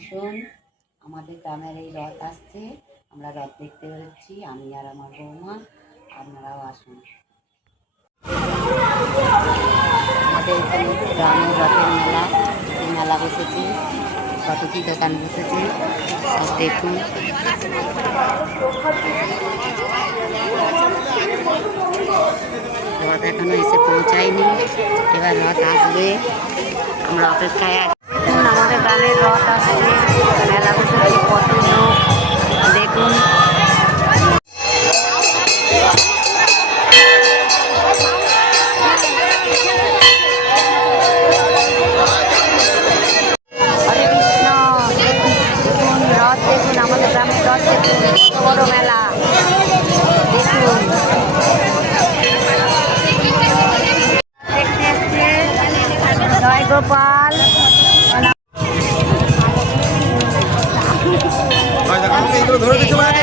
আসুন, আমাদের গ্রামের এই রথ আসছে, আমরা রথ দেখতে বেরোচ্ছি, আমি আর আমার বৌমা। আপনারাও আসুন। আমাদের এখানে গ্রামের রথের মেলা, মেলা বসেছে, কত কী দোকান বসেছে, সব দেখুন। রথ এখনো এসে পৌঁছায়নি, এবার রথ আসবে, আমরা অপেক্ষায় আছি। দেখুন আমাদের গ্রামের রথ আসছে, মেলা বসেছে, কত লোক দেখুন। হরে কৃষ্ণ। দেখুন রথ, দেখুন আমাদের গ্রামের রথ, দেখুন কত বড় মেলা, দেখুন দেখতে এসছে জয় গোপাল। ধরে